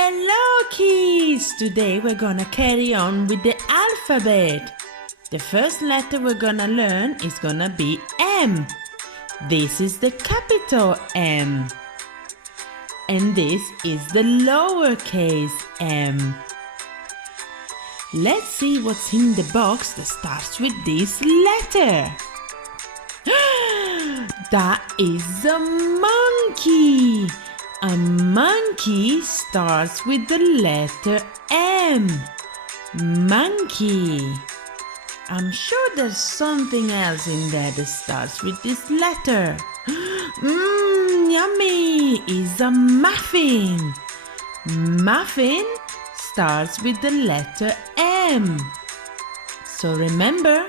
Hello kids! Today we're gonna carry on with the alphabet. The first letter we're gonna learn is gonna be M. This is the capital M. And this is the lowercase m. Let's see what's in the box that starts with this letter. That is a monkey. A monkey starts with the letter M. Monkey. I'm sure there's something else in there that starts with this letter. Yummy! Is a muffin. Muffin starts with the letter M. So remember,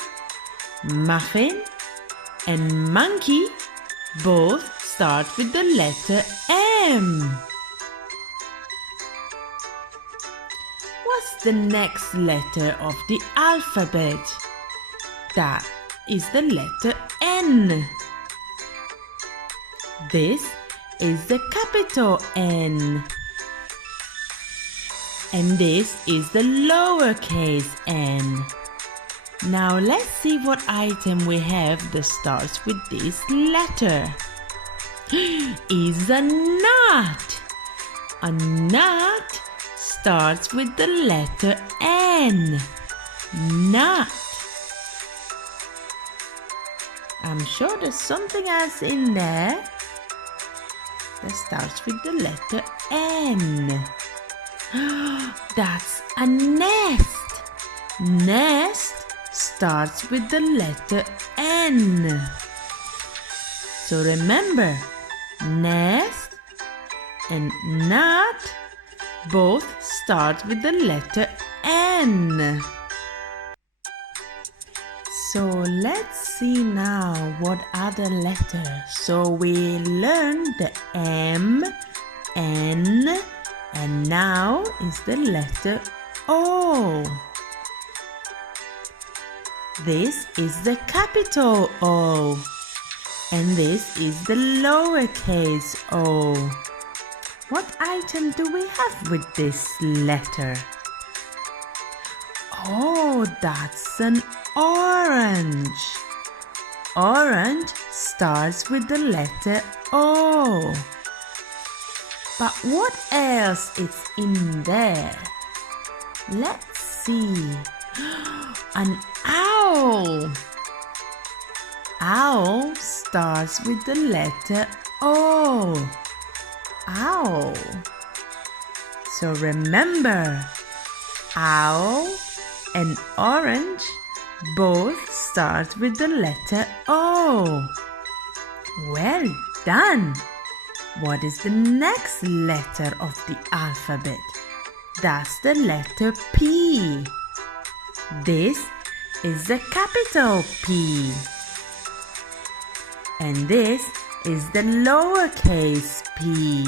muffin and monkey both start with the letter M. What's the next letter of the alphabet? That is the letter N. This is the capital N. And this is the lowercase n. Now let's see what item we have that starts with this letter. Is a nut. A nut starts with the letter N. Nut. I'm sure there's something else in there that starts with the letter N. That's a nest. Nest starts with the letter N. So remember, nest and nut both start with the letter N. So let's see now what other letters. So we learned the M, N, and now is the letter O. This is the capital O. And this is the lowercase o. What item do we have with this letter? Oh, that's an orange. Orange starts with the letter O. But what else is in there? Let's see. An owl. Owl starts with the letter O. Owl. So remember, owl and orange both start with the letter O. Well done. What is the next letter of the alphabet? That's the letter P. This is the capital P. And this is the lowercase p.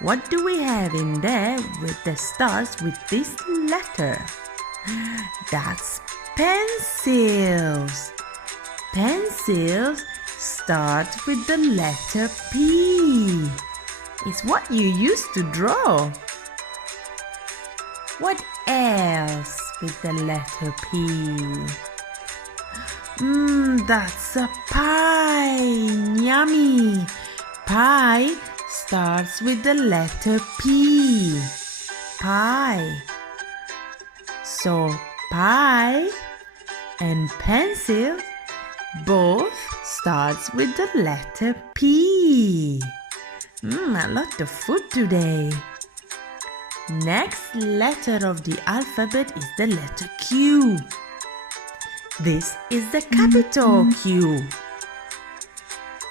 What do we have in there that starts with this letter? That's pencils. Pencils start with the letter P. It's what you used to draw. What else with the letter P? That's a pie. Yummy. Pie starts with the letter P. Pie. So pie and pencil both starts with the letter P. A lot of food today. Next letter of the alphabet is the letter Q. This is the capital Q.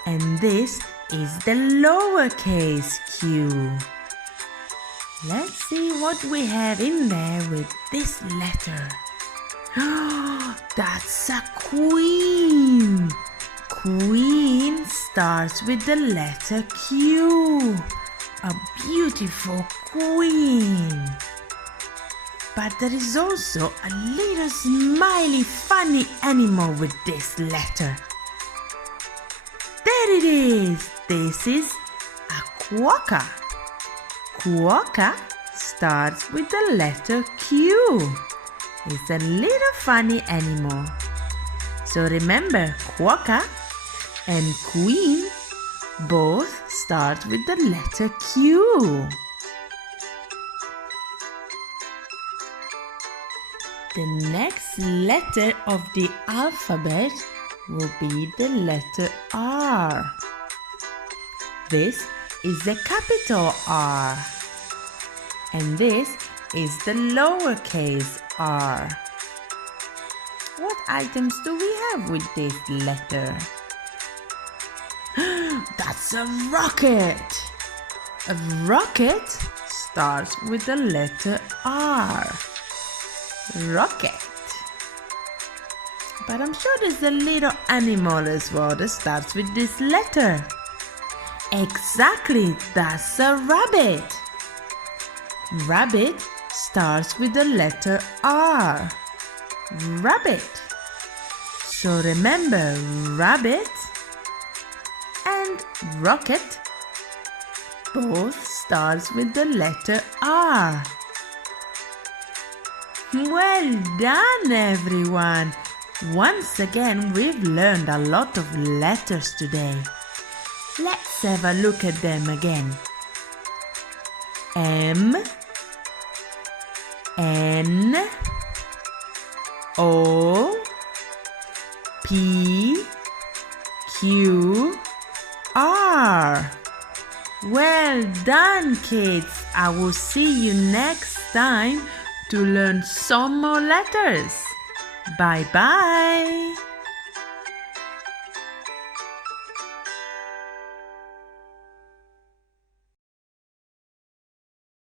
And this is the lowercase q. Let's see what we have in there with this letter. That's a queen. Queen starts with the letter Q. A beautiful queen. But there is also a little smiley funny animal with this letter. There it is. This is a quokka. Quokka starts with the letter Q. It's a little funny animal. So remember, Quokka and Queen both start with the letter Q. The next letter of the alphabet will be the letter R. This is the capital R. And this is the lowercase r. What items do we have with this letter? That's a rocket! A rocket starts with the letter R. Rocket. But I'm sure there's a little animal as well that starts with this letter. Exactly, that's a rabbit. Rabbit starts with the letter R. Rabbit. So remember, rabbit and rocket both starts with the letter R. Well done, everyone! Once again, we've learned a lot of letters today. Let's have a look at them again. M, N, O, P, Q, R. Well done, kids! I will see you next time to learn some more letters. Bye bye!